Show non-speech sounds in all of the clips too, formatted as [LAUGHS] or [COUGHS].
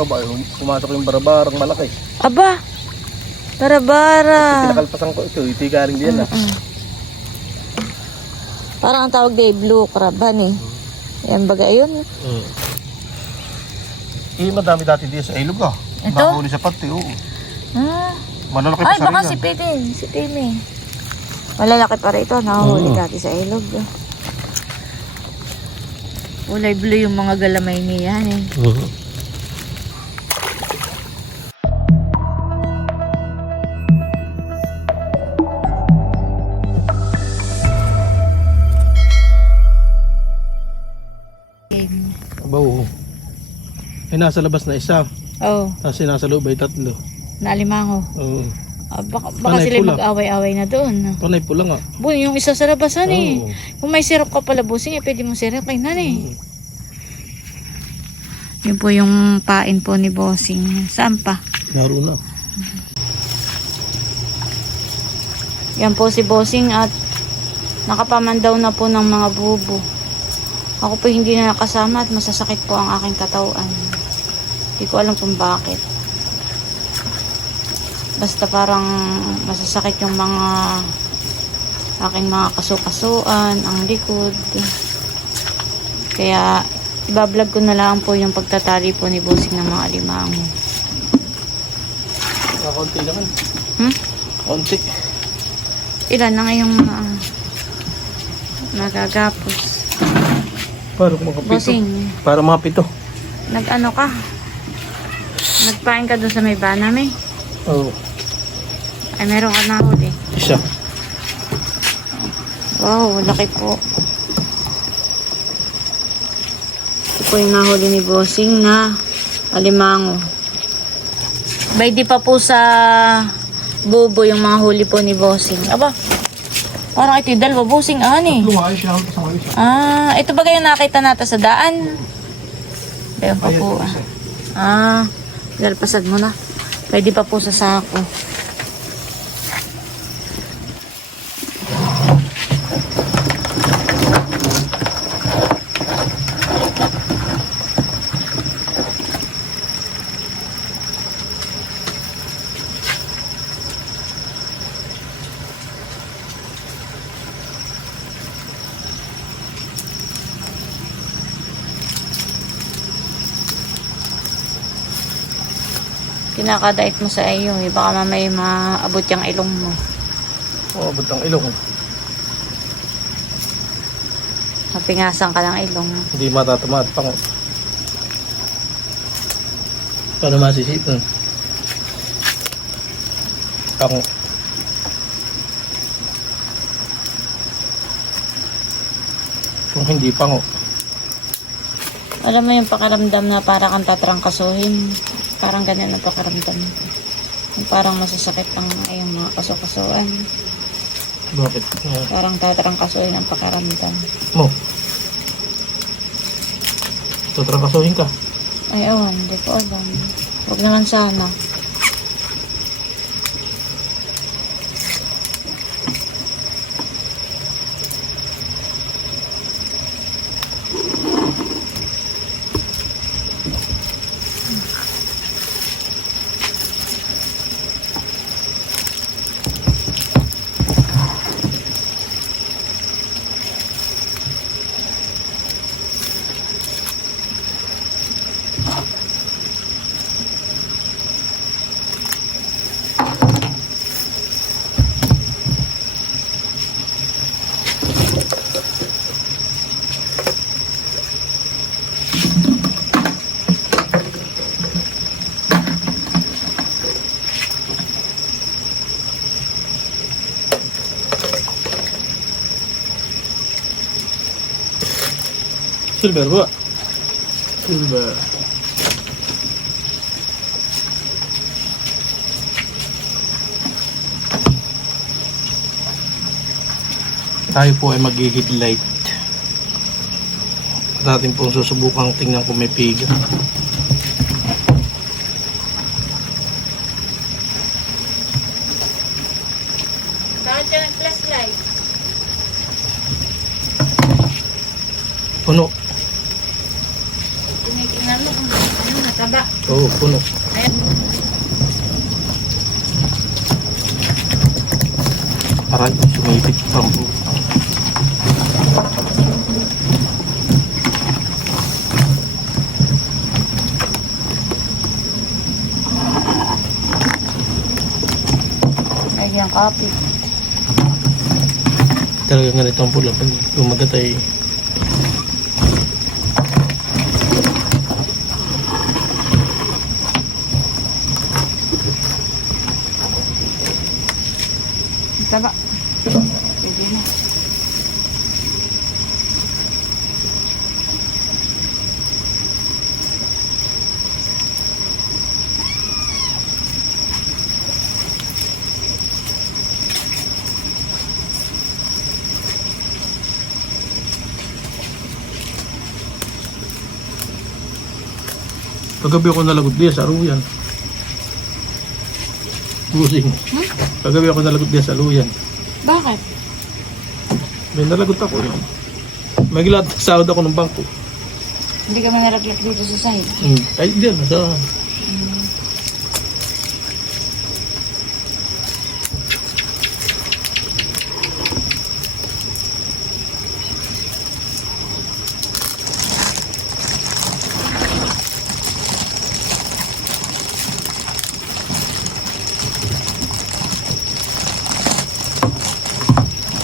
Aba, yung pumasok yung barabarang malaki. Aba, barabara. Pinakalpasan ko ito, ito yung galing diyan ah. Mm. Parang ang tawag day blue crab, hani. Yan baga yun. Mm. Eh, madami dati diyan sa ilog ah. Ito? Nakahuli sa pati, oo. Ah. Malalaki pa Ay, baka si yan. Pete, si Timmy. Malalaki pa rin ito, nakahuli Oo. dati sa ilog. Kulay blue yung mga galamay niya, eh. Mhm. Aba, oo. Ay, nasa labas na isa. Oh, Kasi nasa loob ay tatlo. nalimango. Oo. Ah, baka baka Panay sila pula. mag-away-away na doon. Panay po lang ah. Bu, yung isa sa labasan eh. Oo. Kung may syrup ka pala busing, eh, pwede mo sirupin na eh. Yun po yung pain po ni Bossing. Saan pa? Laro na. Yan po si Bossing at nakapamandaw na po ng mga bubo. Ako po hindi na nakasama at masasakit po ang aking katawan. Hindi ko alam kung bakit. Basta parang masasakit yung mga aking mga kasukasuan, ang likod. Kaya ibablog ko na lang po yung pagtatali po ni Bossing ng mga alimango. Kakunti naman. Hmm? Konti. Ilan na ngayong uh, nagagapos. Para mga pito. Bossing, Para mga pito. nag-ano ka? Nagpain ka doon sa may baname? Oo. Ay, meron ka na huli. Isa. Wow, laki po. Ito po yung nahuli ni Bossing na alimango. Bay, di pa po sa bobo yung mga huli po ni Bossing. Aba, parang ito yung dalawa Bossing, ah, ni. Lumayos siya. Sa mga isa. Ah, ito ba yung nakita natin sa daan? Ayun pa po ah. Ah, lalpasad mo na. Pwede pa po sa sako. Kinakadait mo sa iyo. Eh. Baka mamaya maabot yung ilong mo. Oo, ba't ang ilong? Mapingasan ka ng ilong. Hindi matatama at pango. Paano masisipan? Pango. Kung hindi pango. Alam mo yung pakaramdam na para kang tatrangkasuhin. Parang ganyan ang pakaramdam. Yung parang masasakit ang ayong mga kasukasuan. Bakit? Uh, Parang tatrangkasuhin ang pakaramdam. mo. Tatrangkasuhin ka. Ay, ewan, hindi ko alam. Huwag naman sana. Silver ba? Silver. Tayo po ay mag-headlight. At atin pong susubukang tingnan kung may piga. Bakit siya nag-flashlight? Puno. Oo, puno. Ayan. Aray, sumipit pa ang buo. Lagyan copy. Talagang ganito ang pula. Pag umagat ay Taba. Pwede na. Kagabi ako nalagot diya sa aluyan. Busing. Hmm? Kagabi ako nalagot diya sa aluyan. Bakit? May nalagot ako. eh. May gilat sahod ako ng bangko. Hindi kami naraglak dito sa side. Hmm. Ay, diyan. Sa...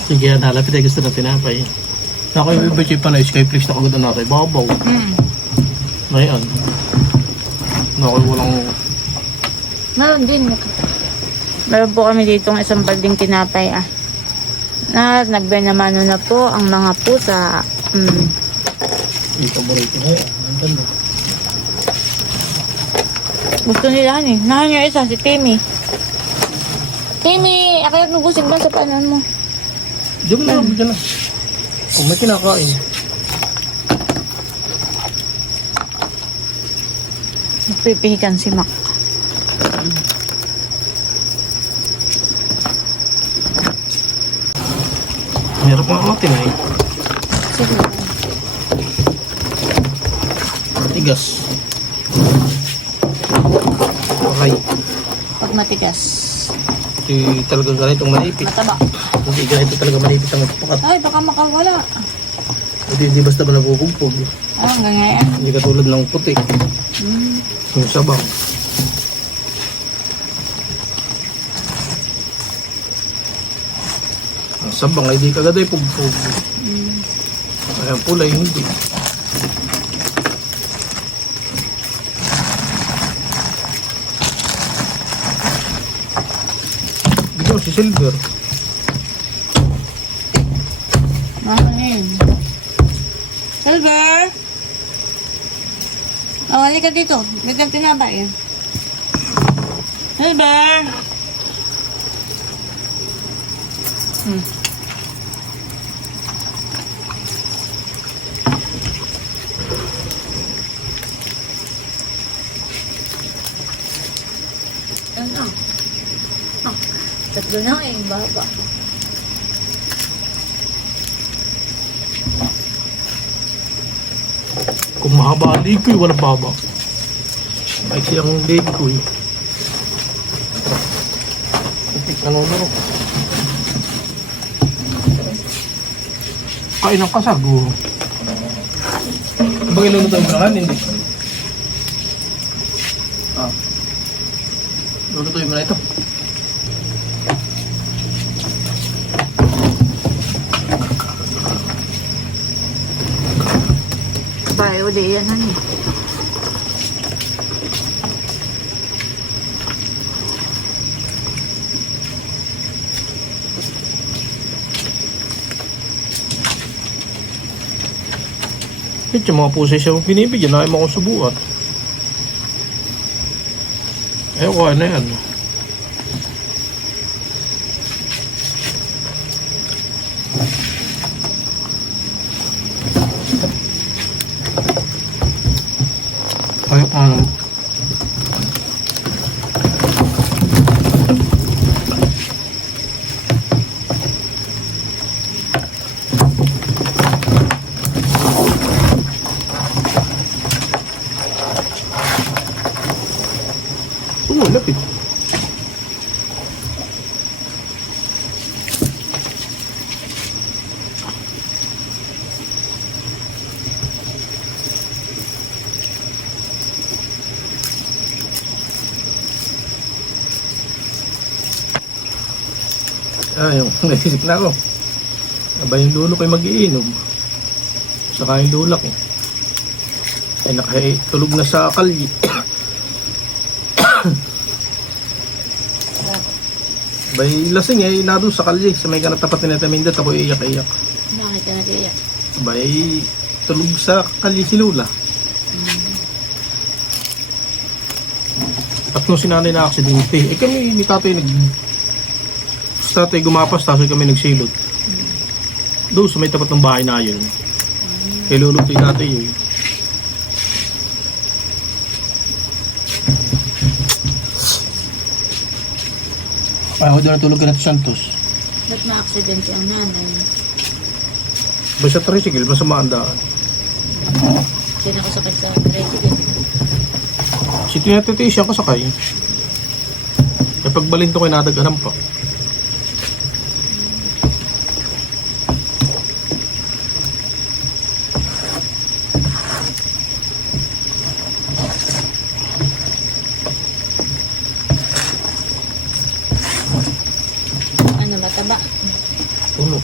Sige, nalapit ay gusto na tinapay. Ako yung iba pa na Skyflix na kagad na natin. Babaw. Hmm. Ngayon. Naku, walang... Meron din. Meron po kami dito ng isang balding tinapay ah. Na nagbenamano na po ang mga pusa. Yung paborito ko. Nandun na. Gusto nila eh. Nahan yung isa, si Timmy. Timmy! Akayat mo busing ba sa paanan mo? Diyan mo lang, diyan lang. Kung may kinakain. Magpipihikan si Mac. Meron pang atin ay. Sige. Tigas. Okay. Pag matigas. Hindi talagang ganitong manipit. Mataba. Hindi ganito talaga manipit ang pakat. Ay, baka makawala. Hindi, hindi basta ba nabubugpog. Ah, hanggang ngayon. Hindi katulad ng puti. Hmm. Yung sabang. Ang sabang ay di kagad ay pugpog. Hmm. Ay ang pulay hindi. Bigyan si Silver. Silver! Oh, halika dito. Bigyan tinabay. Silver! Hmm. Ano? Oh, tatlo na eh, baba. Mahaba ang leg ko, eh, walang baba. Maiksi ang leg ko eh. Tipik ano na ro. Kain ng kasag oh. Bagay luluto mo naman, hindi. Ah. Lulutuin mo na ito. Uli yan ano. Yung mga pusay siya binibigyan na mo akong subuan. Eh, okay na yan. 嗯。[LAUGHS] naisip na ako. Aba yung lulo ko'y mag-iinom. Saka yung lulak eh. Ay nakahitulog na sa kalye. [COUGHS] Bay lasing eh, nado sa kalye. Sa may kanatapat ni Natamindat, ako iiyak-iyak. Bakit ka nag-iyak? Bay tulog sa kalye si Lula. At nung sinanay na aksidente, eh kami ni tatay nag... Tatay gumapas, tapos kami nagsilot. Doon sa may tapat ng bahay na yun. Kay lulutoy tatay yun. Ay, ako doon natulog ka na sa Santos. Ba't na-accident ang nanay? Basta tricycle, masama ang daan. Sino ko sakay sa tricycle? Si tinatiti siya kasakay. Eh pagbalin to kay nadaganan pa. Ano ba, taba? Puno.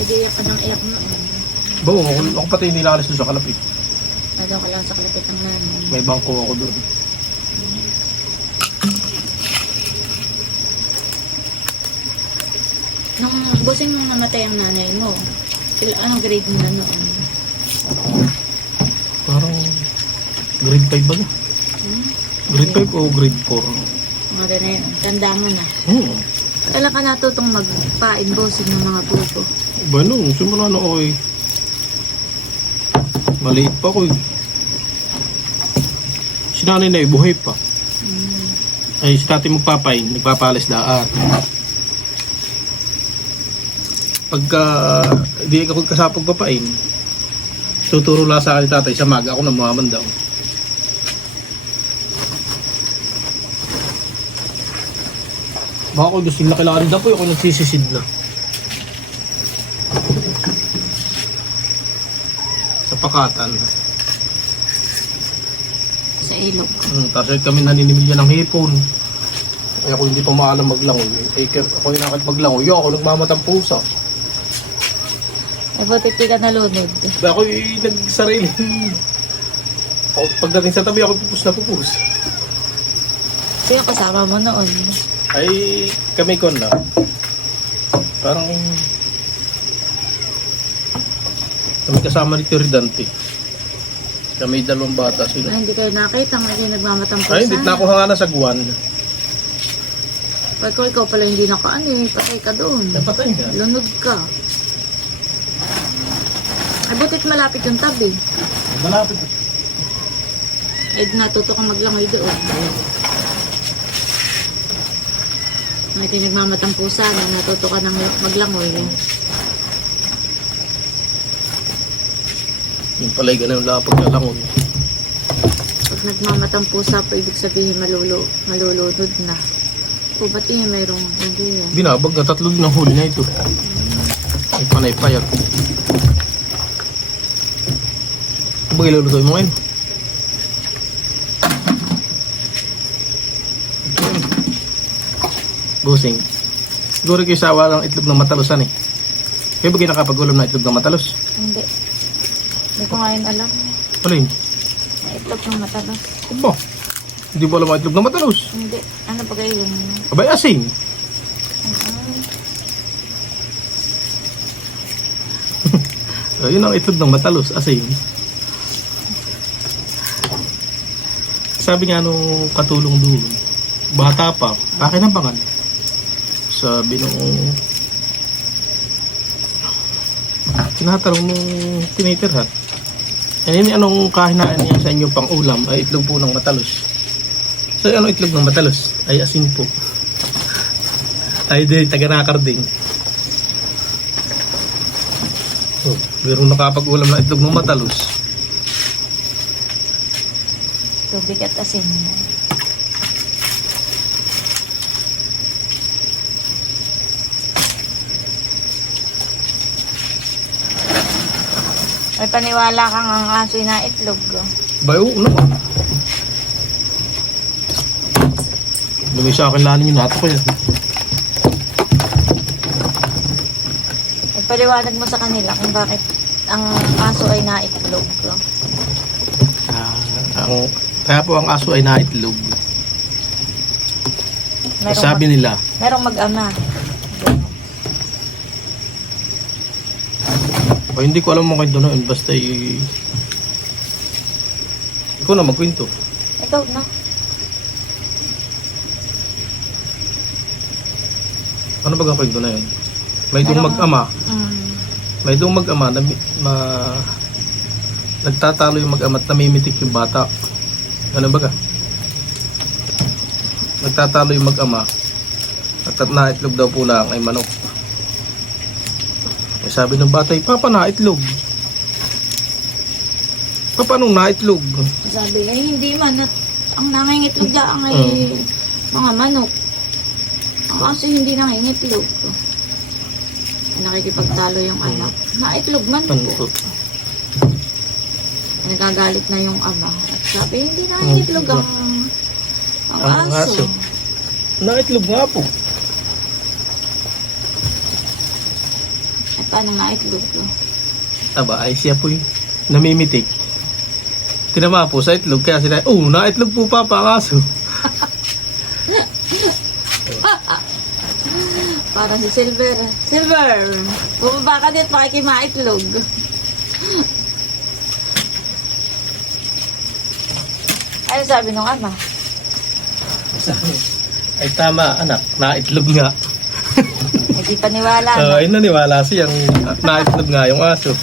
E di iyak ka ng iyak na. Bawo, pati nilalis doon sa kalapit. Nagaw ka lang sa kalapit ng nanay. May bangko ako doon. Nung busing nung namatay ang nanay mo, anong grade mo na noon? Parang grade 5 ba na? Hmm? Grade 5 o grade 4? Mga ganun, tanda mo na. Hmm. Kailan ka natutong magpain busing ng mga buko? Ba nung, simula na ako eh. Maliit pa ako eh. Si nanay na eh, buhay pa. Hmm. Ay, si tatay magpapain, nagpapalis daan. Pagka di ako kasapag papain, tuturo lang sa akin tatay sa maga ako na muhaman daw. Baka ako gusto nila kailangan daw po ako nagsisisid na. Pakatan. Sa ilog. Hmm, tapos ay kami naninimilya ng hipon. Ay ako hindi pa maalam maglangoy. Eh, kaya ako yung nakit maglangoy. Yo, ako nagmamatang pusa. Eh, buti di ka nalunod. Ako yung nagsarili. Ako, pagdating sa tabi ako pupus na pupus. Sino kasama mo noon? Ay kami ko na. Parang kami kasama ni Tiridante. Kami dalawang bata sila. hindi kayo nakita, hindi nagmamatampusan. Ay, hindi na ako nga na sa guwan. Pag ikaw, ikaw pala hindi nakaan eh. Patay ka doon. Napatay ka. Lunod ka. Ay, butit malapit yung tabi. Malapit. Eh, natuto kang maglangoy doon. Ay, ito yung nagmamatampusan. Natuto ka ng maglangoy. Yung pala'y ganun lang pagkalangon. Pag nagmamatampusa po, ibig sabihin malulo, malulunod na. O, ba't eh, mayroong hindi yan? Binabag na tatlo din ang huli na ito. Ay panay. Ano ba ilulutoy mo ngayon? Busing. Siguro kayo sawa ng itlog ng matalusan eh. Kaya ba kayo nakapag-ulam ng itlog ng matalos? Hindi. Hindi ko ngayon alam. Ano yun? May itlog ng matalas. Aba, hindi mo alam ang itlog ng matalos. Hindi. Ano pa kayo yun? Abay, asin. [LAUGHS] Uh, yun ang itlog ng matalos, asin. Sabi nga nung katulong doon, bata pa, akin ang pangan. Sabi nung tinatanong nung tinitirhat, ano yun, anong kahinaan niya sa inyo pang ulam ay itlog po ng matalos. So, ano itlog ng matalos? Ay asin po. Ay, di, taga-nakarding. Oh, pero nakapag-ulam ng itlog ng matalos. Tubig at asin. May paniwala kang ang asoy na itlog. oh. Bayo, ano ba? Dumi sa akin lalim yung nato ko yan. Ipaliwanag mo sa kanila kung bakit ang aso ay naitlog. Ah, ang, kaya po ang aso ay naitlog. Merong, Sabi mag, nila, merong mag-ama. O hindi ko alam mo kwento na yun, basta y... Ikaw na magkwento. Ikaw na. Ano ba ang kwento na yun? May Merong- mag-ama, Mm. may itong mag-ama na ma... nagtatalo yung mag-ama at namimitik yung bata. Ano ba ka? Nagtatalo yung mag-ama at at naitlog daw po lang ay manok. Eh, sabi ng bata, "Eh, Papa, naitlog. Papa, nung naitlog? Sabi ay hindi man. At ang nangingitlog dyan ay Mm. mga manok. Ang aso hindi nangingitlog. Nakikipagtalo yung anak. Naitlog man Ano po. Nagagalit na yung ama. At sabi, hindi nangingitlog ang, ang, Ang aso. aso. Naitlog nga po. Paano naitlog to? Aba, ay siya po yung namimitik. Tinama po sa itlog, kaya sila, oh, naitlog po papa ang aso. [LAUGHS] Para si Silver. Silver! Bumaba ka dito, makikimaitlog. Ano sabi nung ama? Sabi, ay tama anak, naitlog nga. Hindi paniwala. Uh, no? ay naniwala siyang naitlog nga yung aso.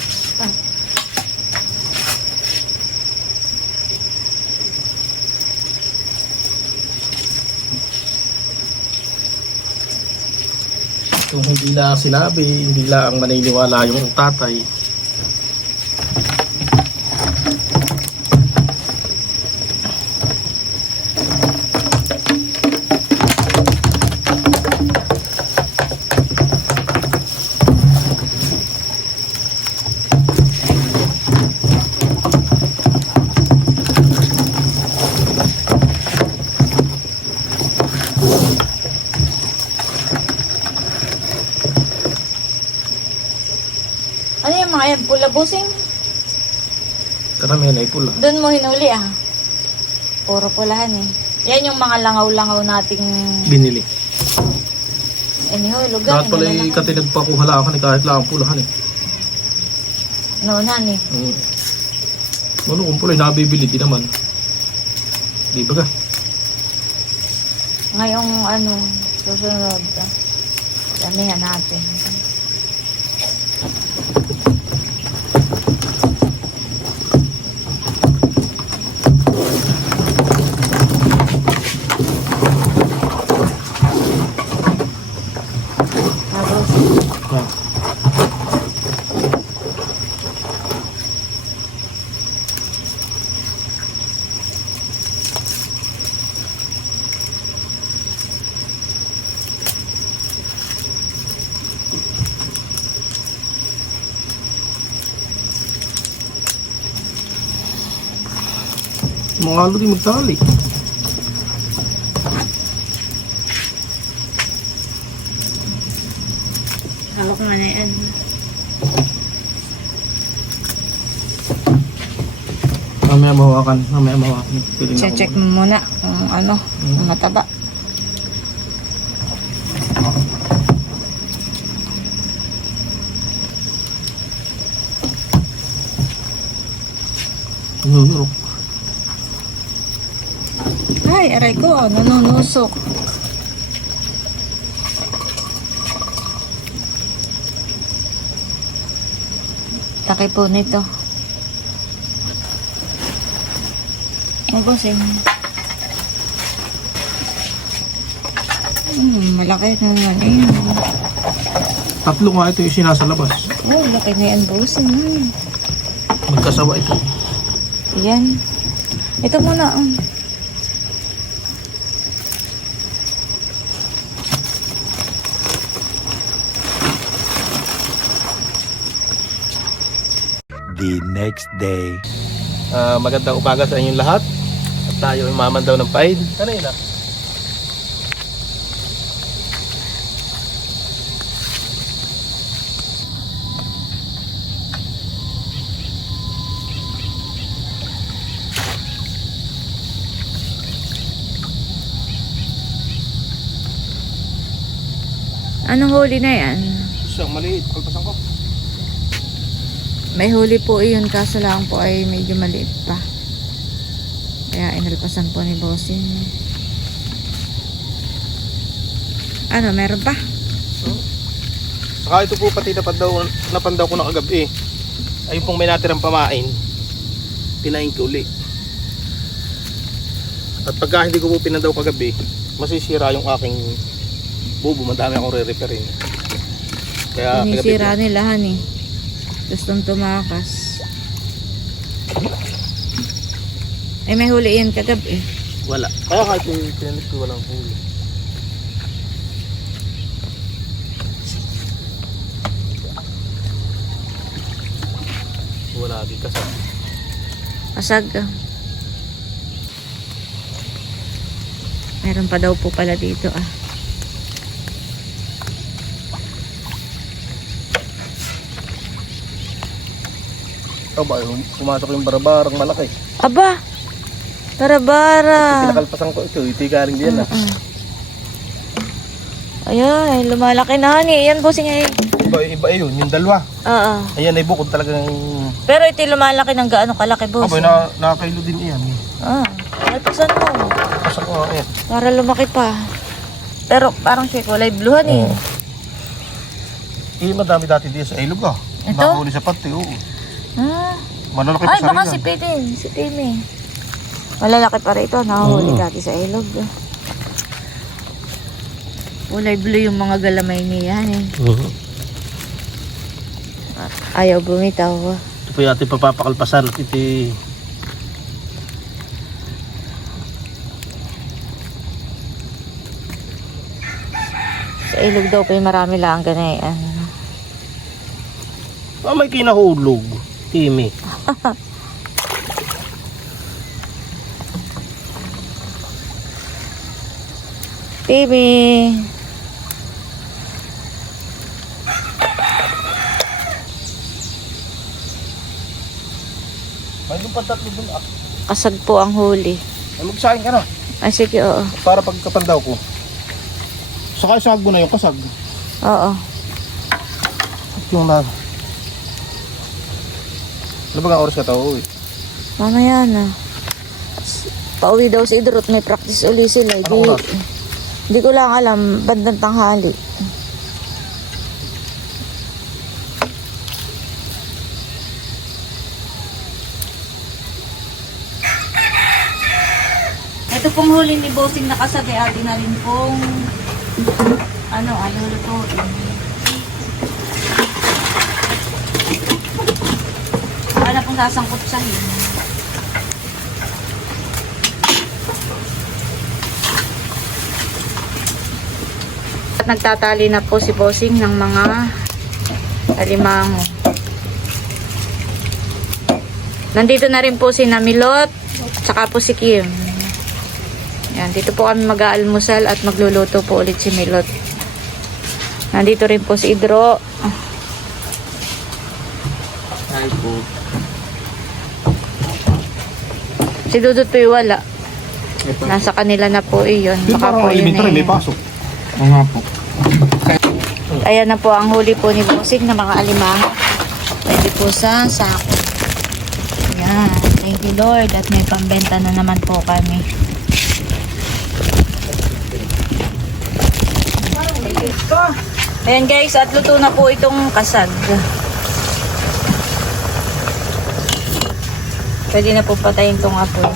Kung hindi lang sinabi, hindi lang maniniwala yung tatay. Busing? Karamihan ay pula. Doon mo hinuli ah. Puro pulahan eh. Yan yung mga langaw-langaw nating Binili. anyhow, lugar. Dapat pala yung katinag pa kuha lang ni kahit lang ang pulahan eh. Noonan eh. Mm. Ano kung pula, nabibili din naman. Di ba ka? Ngayong ano, susunod. ah, Damihan natin. Tapos, Ah. Mga alo din magtali. hawak mo na yan. Mamaya mahawakan. Mamaya mahawakan. Piling ako Check muna. mo muna kung ano, Mm. ang mataba. Nunurok. Ay, aray ko, nanunusok. Laki po nito. Ang bossing. Hmm, malaki naman eh. Tatlo nga ito yung sinasalabas. Oh, laki na yan bossing. Hmm. Magkasawa ito. Yan. Ito muna. ah. the next day. Uh, magandang umaga sa inyong lahat. At tayo ay mamandaw ng paid. Kanina. Anong huli na yan? Siyang maliit. Palpasan ko. May huli po iyon kaso lang po ay medyo maliit pa. Kaya inalpasan po ni Bossing. Ano, meron pa? Saka ito po pati napandaw, napandaw ko na kagabi. Ayun pong may natirang pamain. Pinain ko uli. At pagka hindi ko po pinandaw kagabi, masisira yung aking bubo. Madami akong re-repairin. Kaya kagabi Sinisira nila, han eh. Gustong tumakas. Ay, may huli yan kagabi. wala. Kaya kahit yung pinanit ko walang huli. Wala di kasi. Kasag. ah. Meron pa daw po pala dito ah. Ito ba, yung pumasok yung barabarang malaki. Aba! Bara-bara! Pinakalpasan ko ito, ito galing diyan ah. Ayan, lumalaki na hani. Yan po sige. Iba, iba yun, yung dalawa. Oo. Ayan ay bukod talagang... Pero ito lumalaki ng gaano kalaki boss. Abay, na, nakakailo din iyan. Ah, alpasan mo. Pasak ko, ayan. Para lumaki pa. Pero parang siya kulay bluhan eh. Eh, madami dati dito sa ilog ah. Ito? Nakahuli sa pati, oo. Ah. Malalaki Ay, baka si Pitin. Si Timmy. Malalaki pa rito. Nakahuli Oo. dati sa ilog. Kulay blue yung mga galamay niya. Eh. Ayaw bumitaw. Ito po yung ating papapakalpasan at ito Sa ilog daw po yung marami lang ganayan. Ah, may kinahulog. Timi. [LAUGHS] Timmy! May doon pa tatlo doon ah. Kasag po ang huli. Ay, magsahin ka na. Ay, sige, oo. Para pagkapandaw ko. Saka isag mo na yung kasag. Oo. At yung na... Ano ba oras ka tao? Uy? Mamaya na. Pauwi daw si Idrot. May practice uli sila. Di, Anong oras? di ko lang alam. Bandang tanghali. Ito pong huli ni Bossing nakasagay atin na rin pong ano, ano lutuin. Wala pong sasangkot sa hin. At nagtatali na po si Bossing ng mga alimango. Nandito na rin po si Namilot, saka po si Kim. Yan, dito po kami mag-aalmusal at magluluto po ulit si Milot. Nandito rin po si Idro. Ay Si Dudut po yung wala. Nasa kanila na po iyon. Baka po yun eh. pasok. Oo nga po. Ayan na po ang huli po ni Bossing na mga alimango. Pwede po sa sako. Ayan. Thank you Lord. At may pambenta na naman po kami. Ayan guys, at luto na po itong kasag. Pwede na po patayin itong apoy.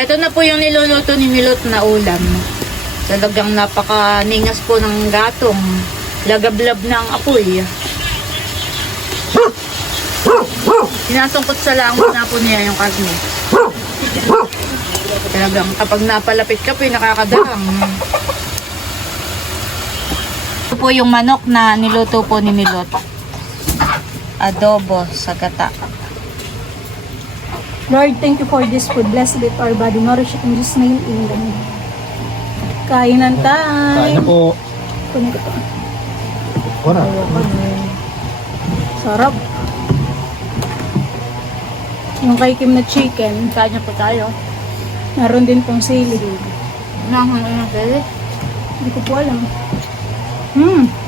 Ito na po yung niluluto ni Milot na ulam. Talagang napaka-ningas po ng gatong. Lagablab na ang apoy. Sinasungkot sa lango na po niya yung karne. Talagang kapag napalapit ka po, yung nakakadang. Ito po yung manok na niluto po ni Milot. Adobo sa gata. Lord, thank you for this food. Bless it our body. Nourish it in Jesus' name. Amen. Kainan Kain na po. Kunin ko to. Wala. Sarap. Yung kay Kim na chicken. Kain niya po tayo. Naroon din pong sili. Nahang ano sa'yo? Hindi ko po alam. Hmm.